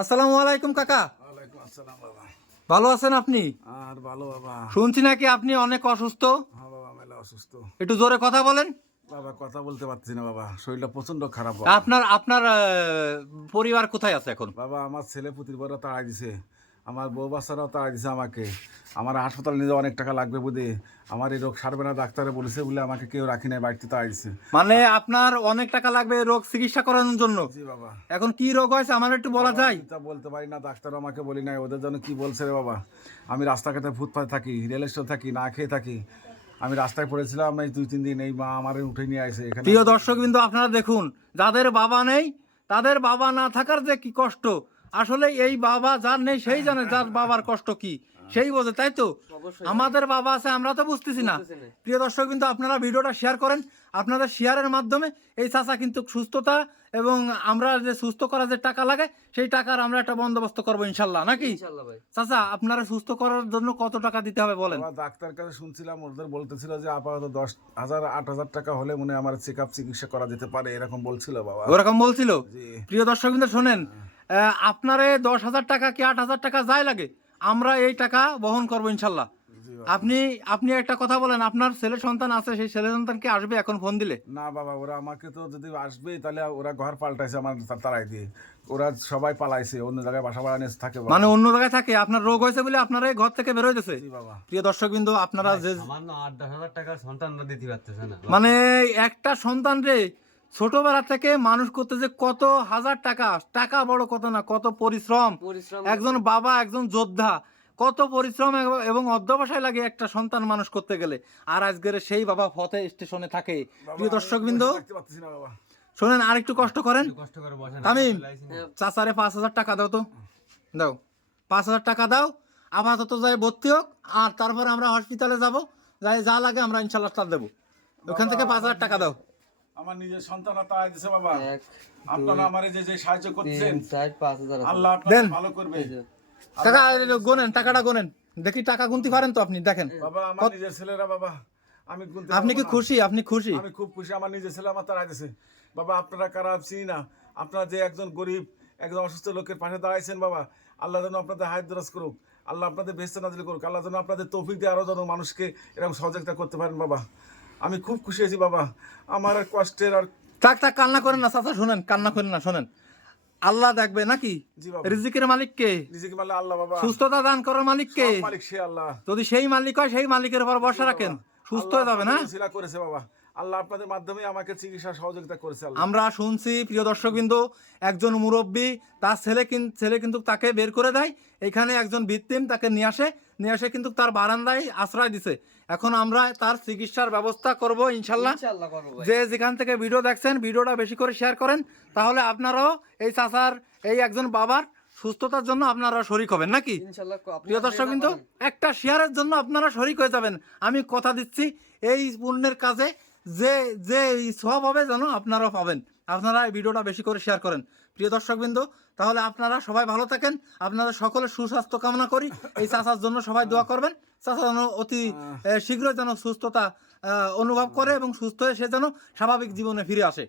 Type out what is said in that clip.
আসসালামু আলাইকুম কাকা। ওয়ালাইকুম আসসালাম বাবা। ভালো আছেন আপনি? আর ভালো বাবা। শুনছি নাকি আপনি অনেক অসুস্থ। হ্যাঁ বাবা, মেলা অসুস্থ একটু জোরে কথা বলেন। বাবা, কথা বলতে পারছি না বাবা, শরীরটা প্রচন্ড খারাপ বাবা। আপনার আপনার পরিবার কোথায় আছে এখন? বাবা, আমার ছেলে পুতির বড় তাড়াই দিছে, আমার বউ বাচ্চারাও তাড়াই দিছে আমাকে। আমার হাসপাতালে নিয়ে যাওয়া অনেক টাকা লাগবে বুঝে, আমার এই রোগ সারবে না ডাক্তারে বলেছে বলে আমাকে কেউ রাখি নাই, বাড়িতে তাড়াই দিছে। মানে আপনার অনেক টাকা লাগবে রোগ চিকিৎসা করানোর জন্য। জি বাবা। এখন কি রোগ হয়েছে আমার একটু বলা যায়? তা বলতে পারি না, ডাক্তার আমাকে বলি নাই, ওদের জন্য কি বলছে রে বাবা। আমি রাস্তাঘাটে ফুটপাতে থাকি, রেল স্টেশন থাকি, না খেয়ে থাকি। আমি রাস্তায় পড়েছিলাম এই 2-3 দিন, এই মা আমার উঠে নিয়ে আসে এখানে। প্রিয় দর্শক কিন্তু আপনারা দেখুন, যাদের বাবা নেই তাদের বাবা না থাকার যে কি কষ্ট, আসলে এই বাবা যার নেই সেই জানে যার বাবার কষ্ট কি, সেই বোঝে, তাই তো? আমাদের বাবা আছে আমরা তো বুঝতেছি না। প্রিয় দর্শক কিন্তু আপনারা ভিডিওটা শেয়ার করেন, আপনাদের শেয়ারের মাধ্যমে এই চাচা কিন্তু সুস্থতা এবং আমরা যে সুস্থ করার যে টাকা লাগে সেই টাকার আমরা একটা বন্দোবস্ত করবো ইনশাল্লাহ, নাকি? চাচা আপনারা সুস্থ করার জন্য কত টাকা দিতে হবে বলেন? বাবা, ডাক্তার কাছে শুনছিলাম, ওদের বলতেছিল যে আপাতত 10,000 8,000 টাকা হলে মনে হয় আমার চেক আপ চিকিৎসা করা যেতে পারে, এরকম বলছিল বাবা। ওরকম বলছিল। জি। প্রিয় দর্শক কিন্তু শোনেন, আপনারে 10,000 টাকা কি 8,000 টাকা যাই লাগে আমরা এই টাকা বহন করবো ইনশাল্লাহ। জি বাবা। আপনি আপনি একটা কথা বলেন, আপনার ছেলে সন্তান আছে, সেই ছেলে সন্তান কি আসবে এখন ফোন দিলে? না বাবা, ওরা আমাকে তো যদি আসবেই তাহলে ওরা ঘর পাল্টাইছে আমার তারাই দিয়ে, ওরা সবাই পালাইছে, অন্য জায়গায় বাসা বাড়া নিয়ে থাকে বাবা। মানে অন্য জায়গায় থাকে, আপনার রোগ হয়েছে বলে আপনারা এই ঘর থেকে বের হইতেছে। জি বাবা। প্রিয় দর্শক বিন্দু আপনারা যে সামান্য 8-10 হাজার টাকার সন্তানরা দিতে পারতেছে না। মানে একটা সন্তান রে ছোটবেলা থেকে মানুষ করতে যে কত হাজার টাকা, টাকা বড় কথা না, কত পরিশ্রম। একজন বাবা, একজন যোদ্ধা, কত পরিশ্রম এবং অধ্যবসায় লাগে একটা সন্তান মানুষ করতে গেলে। আর আজকের সেই বাবা ফতে স্টেশনে থাকে। প্রিয় দর্শক বিন্দু দেখতে পাচ্ছি না বাবা। শোনেন, আর একটু কষ্ট করেন। কষ্ট করে বসেন। তামিম, চাচারে 5,000 টাকা দাও তো, দাও 5,000 টাকা দাও, আপাতত যাই ভর্তি হোক, আর তারপরে আমরা হসপিটালে যাব, যাই যা লাগে আমরা ইনশাল্লাহ তার দেবো। ওখান থেকে 5,000 টাকা দাও। আমার নিজের সন্তানরা তাড়াই দিছে বাবা। আপনারা আমার এই যে সাহায্য করছেন, আল্লাহ দেন। আপনাকে ভালো করবে। টাকা গোনেন, টাকাটা গোনেন, দেখি টাকা গুনতে পারেন তো আপনি, দেখেন। বাবা, আমার নিজের ছেলেরা বাবা, আমি গুনতে আপনি কি পারবো না। খুশি? আপনি খুশি? আমি খুব খুশি, আমার নিজের ছেলে আমার তাড়াই দিছে বাবা। আপনারা কারা চিনি না, আপনারা যে একজন গরিব, একজন অসুস্থ লোকের পাশে দাঁড়াইছেন বাবা, আল্লাহ যেন আপনাদের হায়াত দরাজ করুক, আল্লাহ আপনাদের বেহেশত নাজিল করুক, আল্লাহ যেন আপনাদের তৌফিক দিয়ে আরো যেন মানুষকে এরকম সহযোগিতা করতে পারেন বাবা। আমি খুব খুশি হয়েছি বাবা, আমার আর কষ্টের আর। থাক থাক, কান্না করেন না চাচা, শোনেন, কান্না করেন না, শোনেন। আল্লাহ দেখবে নাকি? জি বাবা। রিজিকের মালিক কে? নিজেকে মারলে আল্লাহ বাবা, সুস্থতা দান করার মালিক কে? সব মালিক সে আল্লাহ। যদি সেই মালিক হয় সেই মালিকের উপর ভরসা রাখেন, সুস্থ হয়ে যাবে না? শিলা করেছে বাবা, আল্লাহ আপনাদের মাধ্যমে আমাকে চিকিৎসা সহযোগিতা করেছে আল্লাহ। আমরা শুনছি প্রিয় দর্শক বিন্দু, একজন মুরব্বী তার ছেলে কিন্তু তাকে বের করে দেয়, এখানে একজন ভিকটিম তাকে নিয়ে আসে কিন্তু তার বারান্দায় আশ্রয় দিছে। এখন আমরা তার চিকিৎসার ব্যবস্থা করব ইনশাল্লাহ। যে যেখান থেকে ভিডিও দেখছেন ভিডিওটা বেশি করে শেয়ার করেন, তাহলে আপনারাও এই চাচার, এই একজন বাবার সুস্থতার জন্য আপনারা শরিক হবেন, নাকি? প্রিয় দর্শক কিন্তু একটা শেয়ারের জন্য আপনারা শরিক হয়ে যাবেন। আমি কথা দিচ্ছি এই পুণ্যের কাজে যে যে সব হবে যেন আপনারাও পাবেন। আপনারা এই ভিডিওটা বেশি করে শেয়ার করেন। প্রিয় দর্শকবৃন্দ, তাহলে আপনারা সবাই ভালো থাকেন, আপনাদের সকলের সুস্বাস্থ্য কামনা করি। এই চাচার জন্য সবাই দোয়া করবেন, চাচা যেন অতি শীঘ্রই যেন সুস্থতা অনুভব করে এবং সুস্থ হয়ে সে যেন স্বাভাবিক জীবনে ফিরে আসে।